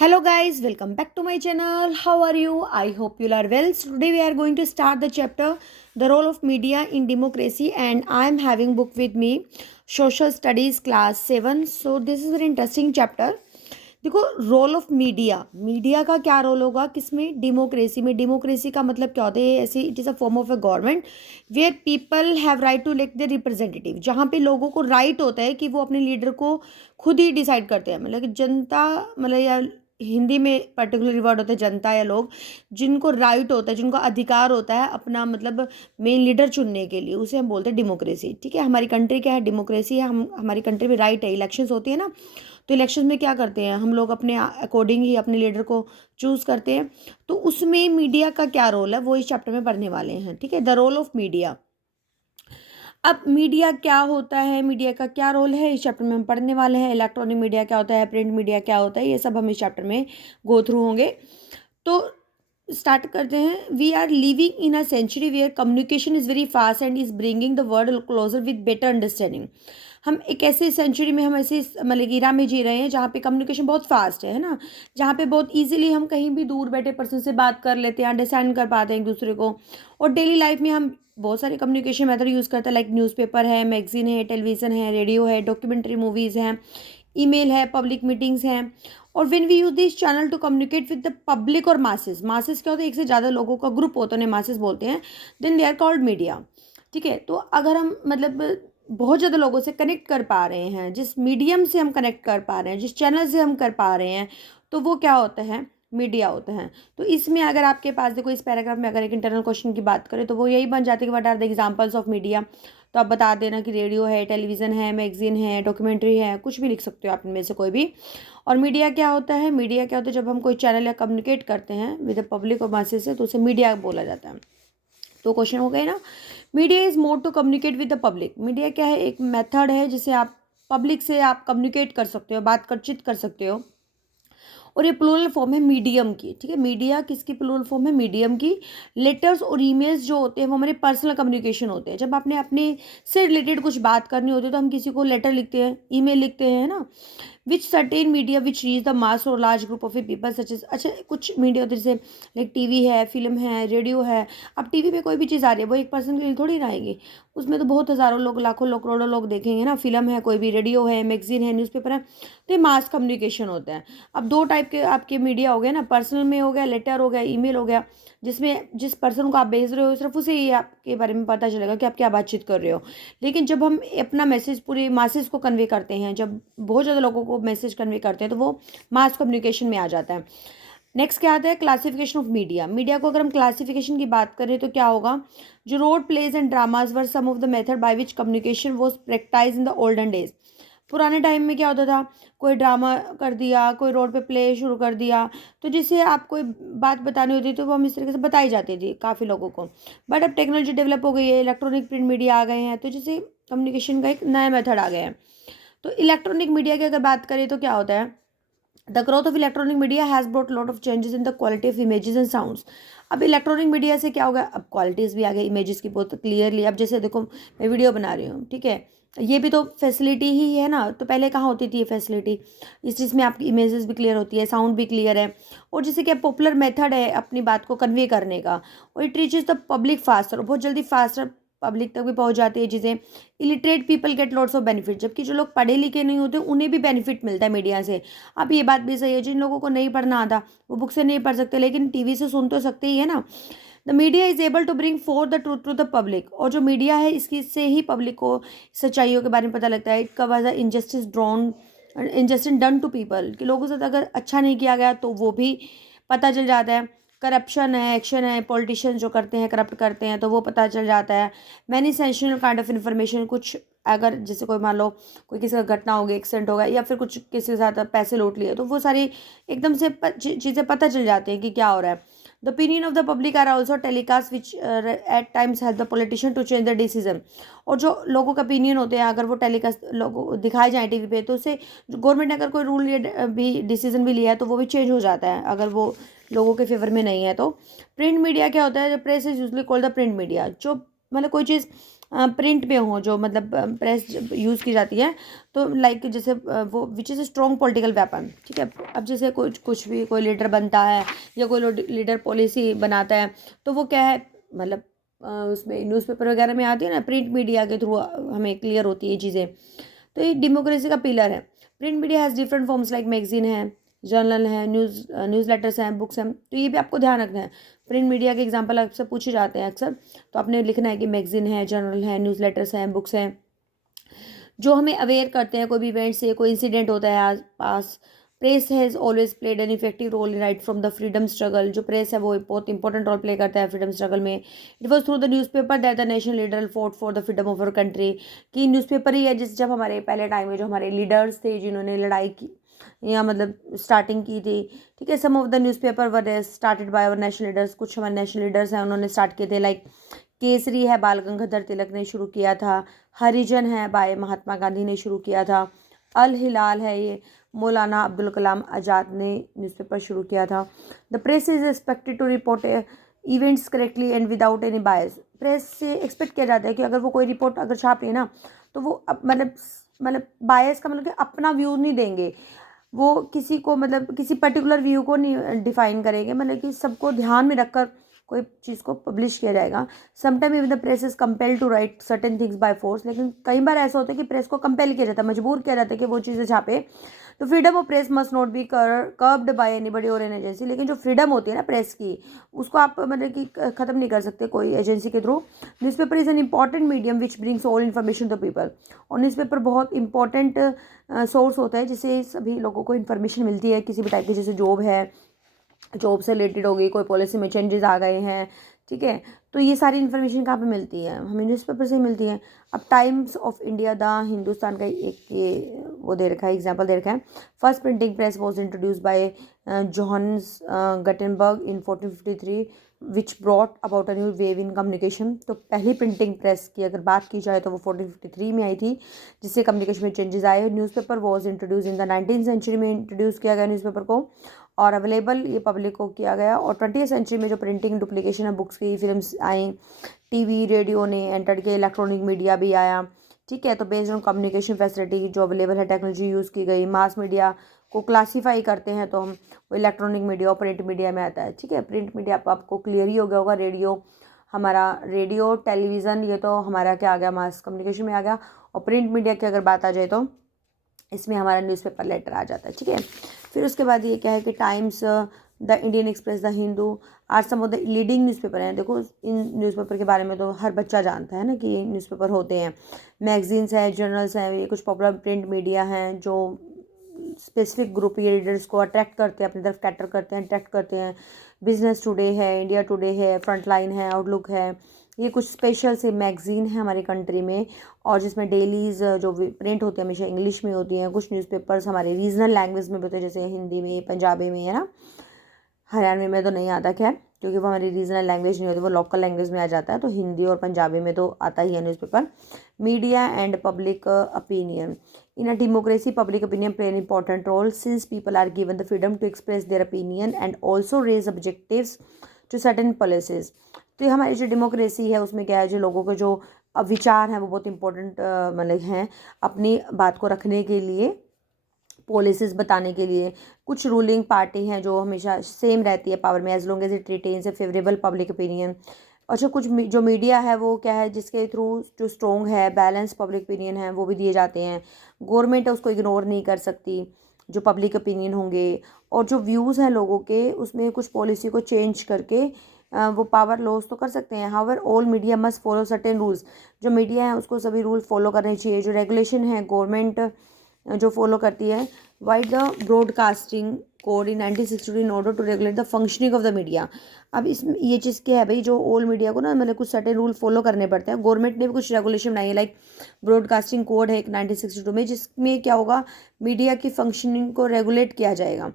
Hello guys, welcome back to my channel. How are you? I hope you are well. So today we are going to start the chapter The Role of Media in Democracy, and I am having book with me Social Studies class 7. So this is an interesting chapter. देखो, role of media का क्या role होगा किसमें, democracy का मतलब क्या होता है, ऐसी it is a form of a government where people have right to elect their representative, जहाँ पे लोगों को राइट होता है कि वो अपने लीडर को खुद ही डिसाइड करते हैं। मतलब कि जनता, मतलब या हिंदी में पर्टिकुलर वर्ड होते हैं जनता या लोग, जिनको राइट होता है, जिनको अधिकार होता है अपना मतलब मेन लीडर चुनने के लिए, उसे हम बोलते हैं डेमोक्रेसी। ठीक है, हमारी कंट्री क्या है, डेमोक्रेसी है। हम हमारी कंट्री में राइट है, इलेक्शंस होती है ना, तो इलेक्शन में क्या करते हैं हम लोग, अपने अकॉर्डिंग ही अपने लीडर को चूज़ करते हैं। तो उसमें मीडिया का क्या रोल है वो इस चैप्टर में पढ़ने वाले हैं। ठीक है, द रोल ऑफ मीडिया। अब मीडिया क्या होता है, मीडिया का क्या रोल है, इस चैप्टर में हम पढ़ने वाले हैं। इलेक्ट्रॉनिक मीडिया क्या होता है, प्रिंट मीडिया क्या होता है, ये सब हम इस चैप्टर में गो थ्रू होंगे। तो स्टार्ट करते हैं। We are living in a century where communication is very fast and is bringing the world closer with better understanding. हम एक ऐसे सेंचुरी में, हम ऐसे मतलब इरा में जी रहे हैं जहाँ पे कम्युनिकेशन बहुत फास्ट है ना, जहाँ पे बहुत इजीली हम कहीं भी दूर बैठे पर्सन से बात कर लेते हैं, अंडरस्टैंड कर पाते हैं एक दूसरे को। और डेली लाइफ में हम बहुत सारे कम्युनिकेशन मेथड यूज़ करते हैं, लाइक न्यूज़पेपर है, मैगजीन है, टेलीविज़न है, रेडियो है, डॉक्यूमेंट्री मूवीज़ हैं, ईमेल है, पब्लिक मीटिंग्स हैं। और when we use this channel to communicate with the public और मासेस, मासेस क्या होता है, एक से ज़्यादा लोगों का ग्रुप होता है, उन्हें मासेस बोलते हैं, then they are called media. ठीक है, तो अगर हम मतलब बहुत ज़्यादा लोगों से कनेक्ट कर पा रहे हैं, जिस मीडियम से हम कनेक्ट कर पा रहे हैं, जिस चैनल से हम कर पा रहे हैं, तो वो क्या होता है, मीडिया होता है। तो इसमें अगर आपके पास देखो, इस पैराग्राफ में अगर एक इंटरनल क्वेश्चन की बात करें तो वो यही बन जाती है कि what are the examples of media. तो आप बता देना कि रेडियो है, टेलीविज़न है, मैगजीन है, डॉक्यूमेंट्री है, कुछ भी लिख सकते हो आप इनमें से कोई भी। और मीडिया क्या होता है, मीडिया क्या होता है, जब हम कोई चैनल या कम्युनिकेट करते हैं विद द पब्लिक और मासेस से, तो उसे मीडिया बोला जाता है। तो क्वेश्चन हो गए ना, media is mode to communicate with the public. Media क्या है, एक मेथड है जिसे आप पब्लिक से आप कम्युनिकेट कर सकते हो, बातचीत कर सकते हो। और ये प्लूरल फॉर्म है मीडियम की। ठीक है, मीडिया किसकी प्लूरल फॉर्म है, मीडियम की। लेटर्स और ईमेल्स जो होते हैं वो हमारे पर्सनल कम्युनिकेशन होते हैं। जब आपने अपने से रिलेटेड कुछ बात करनी होती है तो हम किसी को लेटर लिखते हैं, ईमेल लिखते हैं ना। Which certain media which reach the mass और large group of a people such as, अच्छा कुछ मीडिया होते हैं जैसे लाइक टीवी है, फिल्म है, रेडियो है। अब टीवी पे कोई भी चीज़ आ रही है वो एक पर्सन के लिए थोड़ी ना आएगी, उसमें तो बहुत हज़ारों लोग, लाखों लोग, करोड़ों लोग देखेंगे ना। फिल्म है, कोई भी रेडियो है, मैगजीन है, न्यूज़पेपर है, तो ये मास कम्युनिकेशन होता है। अब दो टाइप के आपके मीडिया हो गए ना, पर्सनल में हो गया, लेटर हो गया, ईमेल हो गया, जिसमें जिस पर्सन को आप भेज रहे हो सिर्फ उसे ही आपके बारे में पता चलेगा कि आप क्या बातचीत कर रहे हो। लेकिन जब हम अपना मैसेज पूरे मासेस को कन्वे करते हैं, जब बहुत ज़्यादा लोगों को मैसेज कन्वे करते हैं, तो वो मास कम्युनिकेशन में आ जाता है। नेक्स्ट क्या आता है, क्लासिफिकेशन ऑफ मीडिया। मीडिया को अगर हम क्लासिफिकेशन की बात करें तो क्या होगा, जो road plays and dramas were some of the method by which communication was practise in the olden days. पुराने टाइम में क्या होता था, कोई ड्रामा कर दिया, कोई रोड पे प्ले शुरू कर दिया, तो जिससे आप कोई बात बतानी होती तो वो हम इस तरीके से बताई जाती थी काफ़ी लोगों को। बट अब टेक्नोलॉजी डेवलप हो गई है, इलेक्ट्रॉनिक प्रिंट मीडिया आ गए हैं, तो जिससे कम्युनिकेशन का एक नया मेथड आ गया है। तो इलेक्ट्रॉनिक मीडिया की अगर बात करें तो क्या होता है, the growth of electronic media has brought lot of changes in the quality of images and sounds. अब इलेक्ट्रॉनिक मीडिया से क्या होगा, अब क्वालिटीज़ भी आ गई इमेजेस की बहुत क्लियरली। अब जैसे देखो, मैं वीडियो बना रही हूँ, ठीक है, ये भी तो फैसिलिटी ही है ना। तो पहले कहाँ होती थी ये फैसिलिटी, इस चीज़ में आपकी इमेजेस भी क्लियर होती है, साउंड भी क्लियर है, और जैसे कि पॉपुलर मेथड है अपनी बात को कन्वे करने का। और it reaches the public faster, और बहुत जल्दी फास्टर पब्लिक तक भी पहुंच जाती है चीज़ें। Illiterate people get lots of benefit, जबकि जो लोग पढ़े लिखे नहीं होते उन्हें भी बेनिफिट मिलता है मीडिया से। अब ये बात भी सही है, जिन लोगों को नहीं पढ़ना आता वो बुक से नहीं पढ़ सकते, लेकिन टीवी से सुन तो सकते ही है ना। The media is able to bring forth the truth to the public, और जो मीडिया है इसकी से ही पब्लिक को सच्चाइयों के बारे में पता लगता है। It covers the injustice drawn injustice done to people, कि लोगों के साथ अगर अच्छा नहीं किया गया तो वो भी पता चल जाता है। करप्शन है, एक्शन है, पॉलिटिशियन जो करते हैं, करप्ट करते हैं, तो वो पता चल जाता है। Many sensational kind of information, कुछ अगर जैसे कोई मान लो कोई किसी का घटना हो गई, एक्सीडेंट हो गया, या फिर कुछ किसी के साथ पैसे लूट लिए, तो वो सारी एकदम से चीज़ें पता चल जाती हैं कि क्या हो रहा है। The opinion of the public are also telecast which at times help the politician to change the decision. और जो लोगों का ओपिनियन होते हैं अगर वो टेलीकास्ट लोगों दिखाए जाए टीवी पे, तो उससे गवर्नमेंट ने अगर कोई रूल या भी डिसीजन भी लिया है तो वो भी चेंज हो जाता है, अगर वो लोगों के फेवर में नहीं है तो। प्रिंट मीडिया क्या होता है, press is usually called the print media. जो मतलब कोई चीज़ प्रिंट में हो, जो मतलब प्रेस यूज़ की जाती है, तो लाइक जैसे वो which is a strong political weapon, ठीक है। अब जैसे कुछ भी कोई लीडर बनता है या कोई लीडर पॉलिसी बनाता है, तो वो क्या है, मतलब उसमें न्यूज़पेपर वगैरह में आती है ना, प्रिंट मीडिया के थ्रू हमें क्लियर होती है ये चीज़ें। तो ये डेमोक्रेसी का पिलर है। Print media has different forms like magazine है, जर्नल है, न्यूज़ लेटर्स हैं, बुक्स हैं। तो ये भी आपको ध्यान रखना है। प्रिंट मीडिया के एग्जांपल आपसे पूछे जाते हैं अक्सर, तो आपने लिखना है कि मैगजीन है, जर्नल है, न्यूज़ लेटर्स हैं, बुक्स हैं, जो हमें अवेयर करते हैं कोई भी इवेंट से, कोई इंसिडेंट होता है आस पास। Press has always played an effective role in right from the freedom struggle. जो प्रेस है वो बहुत इंपॉर्टेंट रोल प्ले करता है फ्रीडम स्ट्रगल में। It was through the newspaper that the national leader fought for the freedom of our country. कि newspaper ही है जिस जब हमारे पहले टाइम में जो हमारे लीडर्स थे जिन्होंने लड़ाई की या मतलब स्टार्टिंग की थी, ठीक है। Some of the newspaper were started by our national leaders. कुछ हमारे नेशनल लीडर्स हैं उन्होंने स्टार्ट किए थे, लाइक केसरी है बाल गंगाधर तिलक ने शुरू किया था, हरिजन है बाय महात्मा गांधी ने शुरू किया था, अल हिलाल है ये मौलाना अब्दुल कलाम आज़ाद ने न्यूज़पेपर शुरू किया था। The press is expected to report events correctly and without any bias. Press से एक्सपेक्ट किया जाता है कि अगर वो कोई रिपोर्ट अगर छाप रही है ना, तो वो मतलब बायस का मतलब कि अपना व्यू नहीं देंगे, वो किसी को मतलब किसी पर्टिकुलर व्यू को नहीं डिफाइन करेंगे, मतलब कि सबको ध्यान में रखकर कोई चीज़ को पब्लिश किया जाएगा। Sometime even the press is compel to write certain things by force. लेकिन कई बार ऐसा होता है कि प्रेस को कंपेल किया जाता है, मजबूर किया जाता है कि वो चीज़ें छापे। तो freedom of press must not be curved bye anybody और एन एजेंसी। लेकिन जो फ्रीडम होती है ना प्रेस की, उसको आप मतलब कि ख़त्म नहीं कर सकते कोई एजेंसी के through. Newspaper is an important medium which brings all information to people. और न्यूज़पेपर बहुत इंपॉर्टेंट सोर्स होता है जिससे सभी लोगों को इन्फॉर्मेशन मिलती है किसी भी टाइप की, जैसे जॉब है, जॉब से रिलेटेड हो गई, कोई पॉलिसी में चेंजेस आ गए हैं, ठीक है। तो ये सारी इन्फॉर्मेशन कहाँ पे मिलती है, हमें न्यूज़पेपर से ही मिलती है। अब times of India the Hindustan का एक ये वो दे रखा है, एग्जांपल दे रखा है। First printing press was introduce by Johannes Gutenberg in 1453 which brought about a new wave in communication. तो पहली प्रिंटिंग प्रेस की अगर बात की जाए तो वो 1453 में आई थी, जिससे कम्युनिकेशन में चेंजेस आए। Newspaper was introduce in the 19th century में इंट्रोड्यूस किया गया न्यूज़पेपर को, और अवेलेबल ये पब्लिक को किया गया। और 20th सेंचुरी में जो प्रिंटिंग डुप्लीकेशन है बुक्स की, फिल्म्स आई, टीवी रेडियो ने एंटर के, इलेक्ट्रॉनिक मीडिया भी आया, ठीक है। तो बेस्ड ऑन कम्युनिकेशन फैसिलिटी जो अवेलेबल है, टेक्नोलॉजी यूज़ की गई। मास मीडिया को क्लासीफाई करते हैं तो हम वो इलेक्ट्रॉनिक मीडिया और प्रिंट मीडिया में आता है, ठीक है। प्रिंट मीडिया आपको क्लियर ही हो गया होगा, रेडियो हमारा, रेडियो टेलीविज़न ये तो हमारा क्या आ गया, मास कम्युनिकेशन में आ गया। और प्रिंट मीडिया की अगर बात आ जाए तो इसमें हमारा न्यूज़पेपर लेटर आ जाता है, ठीक है। फिर उसके बाद ये क्या है कि Times, the Indian Express, the Hindu are some of the leading newspaper हैं। देखो इन न्यूज़पेपर के बारे में तो हर बच्चा जानता है ना कि न्यूज़पेपर होते हैं। मैगजीन्स हैं, जर्नल्स हैं, ये कुछ पॉपुलर प्रिंट मीडिया हैं जो स्पेसिफिक ग्रुप या रीडर्स को अट्रैक्ट करते हैं, अपनी तरफ कैटर करते हैं, अट्रैक्ट करते हैं। बिजनेस टुडे है, इंडिया टुडे है, फ्रंटलाइन है, आउटलुक है, ये कुछ स्पेशल से मैगजीन है हमारी कंट्री में, और जिसमें डेलीज जो प्रिंट होती है हमेशा इंग्लिश में होती हैं। कुछ न्यूज़पेपर्स हमारे रीजनल लैंग्वेज में भी होते हैं, जैसे हिंदी में, पंजाबी में, है ना। हरियाणवी में तो नहीं आता खैर, क्योंकि वो हमारी रीजनल लैंग्वेज नहीं होती, वो लोकल लैंग्वेज में आ जाता है। तो हिंदी और पंजाबी में तो आता ही है newspaper. Media and public opinion in a democracy, public opinion play an important role since people are given the freedom to express their opinion and also raise objectives to certain policies. तो ये हमारी जो democracy है उसमें क्या है, जो लोगों के जो विचार हैं वो बहुत इंपॉर्टेंट मतलब हैं अपनी बात को रखने के लिए, पॉलिसीज़ बताने के लिए। कुछ रूलिंग पार्टी हैं जो हमेशा सेम रहती है पावर में, as long as it retains a favourable public opinion. अच्छा, कुछ जो मीडिया है वो क्या है, जिसके थ्रू जो स्ट्रॉन्ग है, बैलेंस पब्लिक ओपिनियन है वो भी दिए जाते हैं। गवर्नमेंट है उसको इग्नोर नहीं कर सकती, जो पब्लिक ओपिनियन होंगे। और जो व्यूज़ हैं लोगों के, उसमें कुछ पॉलिसी को चेंज करके वो पावर लॉस तो कर सकते हैं। However all media must follow certain rules. जो मीडिया है उसको सभी रूल फॉलो करने चाहिए। जो रेगुलेशन है गवर्नमेंट जो फॉलो करती है, vide the broadcasting code in 1962 in order to regulate the functioning of the media. अब इस ये चीज़ क्या है भाई, जो ऑल मीडिया को ना मतलब कुछ सर्टेन रूल फॉलो करने पड़ते हैं। गवर्नमेंट ने भी कुछ रेगुलेशन बनाई है, लाइक ब्रॉडकास्टिंग कोड है एक 1962 में, जिसमें क्या होगा, मीडिया की फंक्शनिंग को रेगुलेट किया जाएगा।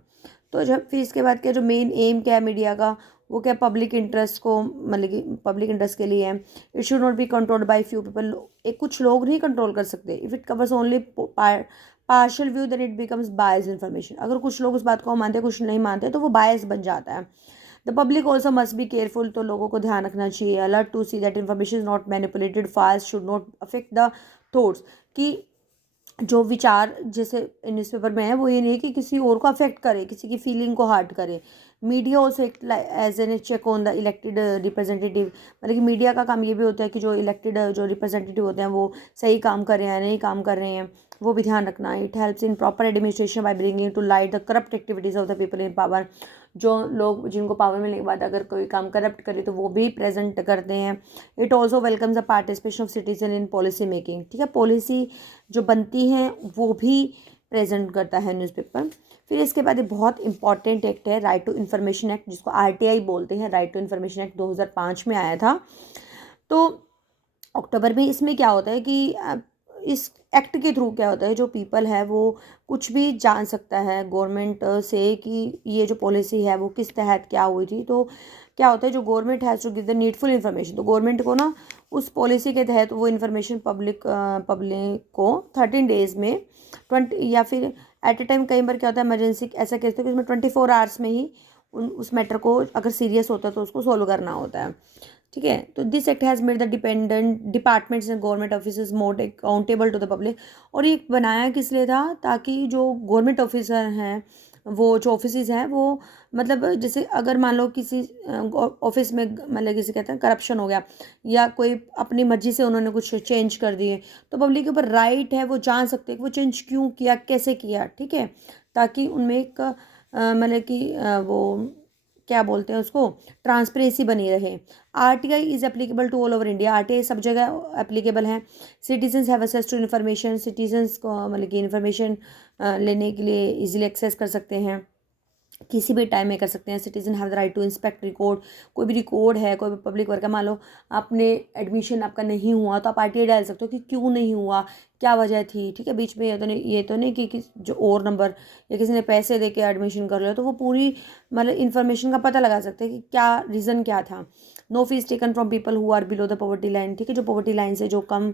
तो जब फिर इसके बाद क्या, जो मेन एम क्या है मीडिया का, वो क्या, पब्लिक इंटरेस्ट को मतलब कि पब्लिक इंटरेस्ट के लिए है। It should not be controlled by few people. एक कुछ लोग नहीं कंट्रोल कर सकते। If it covers only partial view then it becomes bias information. अगर कुछ लोग उस बात को मानते हैं, कुछ नहीं मानते, तो वो बायस बन जाता है। The public also must be careful, तो लोगों को ध्यान रखना चाहिए, alert to see that information is not manipulated fast, should not affect the thoughts, कि जो विचार जैसे न्यूज़पेपर में है वो ये नहीं है कि किसी और को अफेक्ट करे, किसी की फीलिंग को हर्ट करे। Media also as an check on the elected representative, मतलब कि मीडिया का काम ये भी होता है कि जो इलेक्टेड जो रिप्रेजेंटेटिव होते हैं वो सही काम कर रहे हैं नहीं काम कर रहे हैं, वो भी ध्यान रखना। It helps in proper administration by bringing to light the corrupt activities of the people in power, जो लोग जिनको पावर मिलने के बाद अगर कोई काम करप्ट करे तो वो भी प्रेजेंट करते हैं। It also welcomes the participation of citizen in policy making, ठीक है, पॉलिसी जो बनती हैं वो भी प्रेजेंट करता है न्यूज़पेपर। फिर इसके बाद एक बहुत इंपॉर्टेंट एक्ट है राइट टू इन्फॉर्मेशन एक्ट, जिसको आरटीआई बोलते हैं। राइट टू इन्फॉर्मेशन एक्ट 2005 में आया था, तो अक्टूबर में। इसमें क्या होता है कि इस एक्ट के थ्रू क्या होता है, जो पीपल है वो कुछ भी जान सकता है गवर्नमेंट से कि ये जो पॉलिसी है वो किस तहत क्या हुई थी। तो क्या होता है, जो government has to give the needful information, तो गवर्नमेंट को ना उस पॉलिसी के तहत वो इन्फॉर्मेशन पब्लिक को 13 डेज़ में 20, या फिर एट ए टाइम, कई बार क्या होता है इमरजेंसी ऐसा केस होता है कि उसमें 24 आवर्स में ही उस मैटर को अगर सीरियस होता है तो उसको सॉल्व करना होता है, ठीक है। तो this act has made the dependent departments and government officers more accountable to the public, और ये बनाया किस लिए था, ताकि जो गवर्नमेंट ऑफिसर हैं वो जो ऑफिस हैं वो, मतलब जैसे अगर मान लो किसी ऑफिस में मतलब किसी कहते हैं करप्शन हो गया या कोई अपनी मर्जी से उन्होंने कुछ चेंज कर दिए, तो पब्लिक के ऊपर राइट है वो जान सकते हैं कि वो चेंज क्यों किया, कैसे किया, ठीक है, ताकि उनमें एक मतलब कि वो क्या बोलते हैं उसको, ट्रांसपेरेंसी बनी रहे। RTI is applicable to all over India, RTI सब जगह एप्लीकेबल है। Citizens have access to information, citizens को मतलब कि इन्फॉर्मेशन लेने के लिए इजीली एक्सेस कर सकते हैं, किसी भी टाइम में कर सकते हैं। Citizen have the right to inspect record, कोई भी रिकॉर्ड है, कोई भी पब्लिक वर्क है, मान लो आपने एडमिशन आपका नहीं हुआ तो आप आरटीआई डाल सकते हो कि क्यों नहीं हुआ, क्या वजह थी, ठीक है। बीच में ये तो नहीं कि जो और नंबर या किसी ने पैसे दे के एडमिशन कर लिया, तो वो पूरी मतलब इन्फॉर्मेशन का पता लगा सकते हैं कि क्या रीज़न क्या था। No fees taken from people who are below the poverty line, ठीक है, जो पॉवर्टी लाइन से जो कम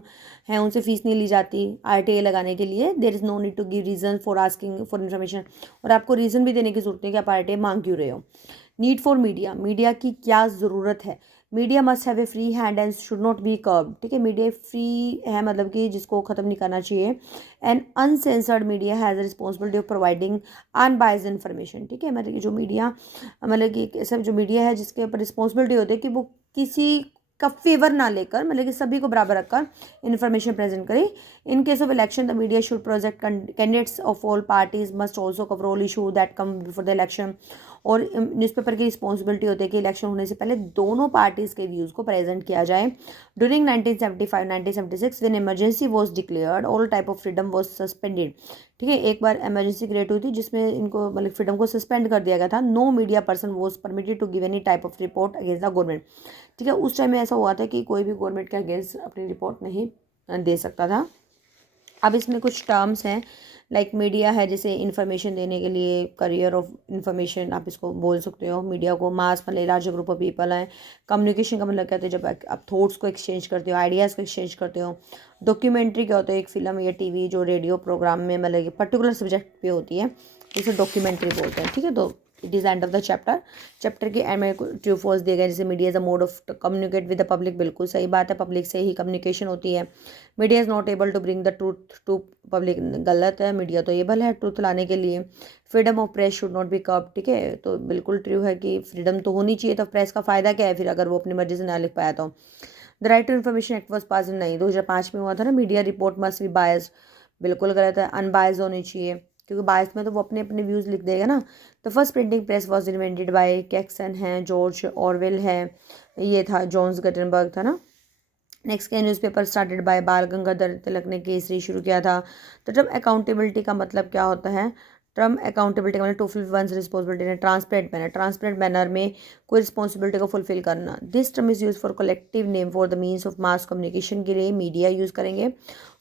है उनसे फीस नहीं ली जाती आरटीआई लगाने के लिए। There is no need to give reason for asking for information, और आपको रीज़न भी देने की जरूरत है कि आप आरटीआई मांग क्यों रहे हो। नीड फॉर मीडिया, मीडिया की क्या ज़रूरत है। Media must have a free hand and should not be curb, ठीक है, मीडिया फ्री है मतलब कि जिसको ख़त्म नहीं करना चाहिए। And uncensored media has a responsibility of providing unbiased information, ठीक है, मतलब कि जो मीडिया मतलब कि ऐसा जो मीडिया है जिसके ऊपर रिस्पॉन्सिबिलिटी होती है कि वो किसी का फेवर ना लेकर मतलब कि सभी को बराबर रखकर इन्फॉर्मेशन प्रेजेंट करे। In case of election the media should project candidates of all parties must also cover all issue that come before the election, और न्यूज़पेपर की रिस्पॉन्सिबिलिटी होती है कि इलेक्शन होने से पहले दोनों पार्टीज़ के व्यूज़ को प्रेजेंट किया जाए। During 1975-1976 when emergency was declared all type of freedom was suspended, ठीक है, एक बार इमरजेंसी क्रिएट हुई थी जिसमें इनको मतलब फ्रीडम को सस्पेंड कर दिया गया था। No media person was permitted to give any type of report against the government, ठीक है, उस टाइम में ऐसा हुआ था कि कोई भी गवर्नमेंट के अगेंस्ट अपनी रिपोर्ट नहीं दे सकता था। अब इसमें कुछ टर्म्स हैं लाइक मीडिया है जैसे इन्फॉर्मेशन देने के लिए, करियर ऑफ इन्फॉर्मेशन आप इसको बोल सकते हो। मीडिया को मास मतलब लार्ज ग्रुप ऑफ पीपल हैं। कम्युनिकेशन का मतलब कहते हैं जब आप थॉट्स को एक्सचेंज करते हो, आइडियाज़ को एक्सचेंज करते हो। डॉक्यूमेंट्री क्या होता है, एक फिल्म या टीवी जो रेडियो प्रोग्राम में मतलब पर्टिकुलर सब्जेक्ट पे होती है, उसे डॉक्यूमेंट्री बोलते हैं, ठीक है। तो it is end of the chapter के एंड में ट्रू फॉल्स दिए गए, जैसे media is a mode of communicate with the public, बिल्कुल सही बात है, पब्लिक से ही कम्युनिकेशन होती है। Media is not able to bring the truth to public, गलत है, मीडिया तो एबल है ट्रूथ लाने के लिए। Freedom of press should not be curb, ठीक है, तो बिल्कुल ट्रू है कि फ्रीडम तो होनी चाहिए, तो प्रेस का फ़ायदा क्या है फिर अगर वो अपनी मर्जी से ना लिख पाया तो। The right to information act was pass in, नहीं 2005 में हुआ था ना। Media report must be biased, बिल्कुल गलत है, अनबायस्ड होनी चाहिए, क्योंकि बायस में तो वो अपने अपने व्यूज़ लिख देगा ना। तो first printing press was invented by Caxton है, जॉर्ज ऑरवेल है, ये था जॉन्स गटनबर्ग था ना। नेक्स्ट क्या, न्यूज़पेपर स्टार्टेड बाय बाल गंगाधर तिलक ने केसरी शुरू किया था। तो टर्म अकाउंटेबिलिटी का मतलब क्या होता है, टर्म अकाउंटेबिलिटी का मतलब to fulfil one's responsibility in transparent manner, transparent manner में कोई रिस्पॉन्सिबिलिटी को फुलफिल करना। This term is use for collective name for the means of mass communication के लिए मीडिया यूज़ करेंगे।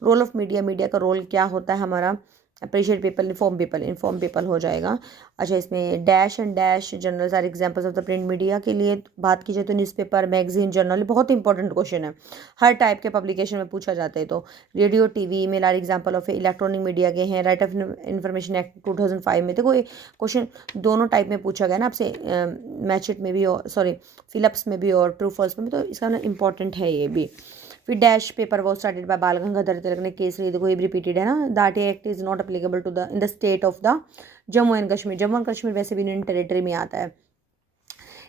रोल ऑफ मीडिया, मीडिया का रोल क्या होता है हमारा, अप्रिशिएट पीपल, इन्फॉर्म पीपल हो जाएगा। अच्छा, इसमें dash and dash journals are examples of the print media के लिए बात की जाए तो न्यूज़पेपर, मैगजीन, जर्नल, बहुत इंपॉर्टेंट क्वेश्चन है, हर टाइप के पब्लिकेशन में पूछा जाता है। तो radio, TV, email are example of electronic media के हैं। राइट ऑफ इन्फॉर्मेशन एक्ट 2005 में देखो ये क्वेश्चन दोनों टाइप में पूछा गया ना आपसे, मैचिट में भी और सॉरी फिलिप्स में भी और ट्रू फॉल्स में भी, तो इसका ना इंपॉर्टेंट है ये भी। फिर dash paper was started by बाल गंगाधर तिलक ने केसरी, देखो ये भी रिपीटेड है ना। दाटी act is not applicable to the in the state of the Jammu and Kashmir, Jammu and Kashmir वैसे भी यूनियन टेरिटरी में आता है।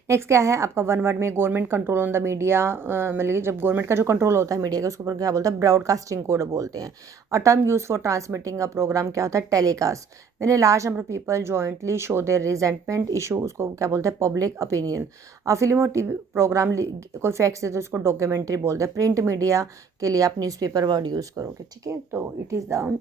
नेक्स्ट क्या है आपका वन वर्ड में, government control on the media, मतलब कि जब गवर्नमेंट का जो कंट्रोल होता है मीडिया का उसके ऊपर क्या बोलते हैं, ब्रॉडकास्टिंग कोड बोलते हैं। A term use for transmitting a program क्या होता है, टेलीकास्ट। मैंने large number of people jointly show their resentment issue, उसको क्या बोलते हैं, पब्लिक ओपिनियन। आ फिल्म और टीवी प्रोग्राम कोई फैक्ट्स है तो उसको डॉक्यूमेंट्री बोलते हैं। प्रिंट मीडिया के लिए आप न्यूज़पेपर वर्ड यूज़ करोगे, ठीक है। तो it is the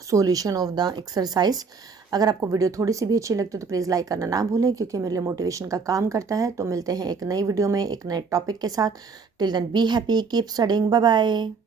solution of the exercise. अगर आपको वीडियो थोड़ी सी भी अच्छी लगती है तो प्लीज़ लाइक करना ना भूलें, क्योंकि मेरे लिए मोटिवेशन का काम करता है। तो मिलते हैं एक नई वीडियो में एक नए टॉपिक के साथ। Till then be happy, keep studying, bye bye.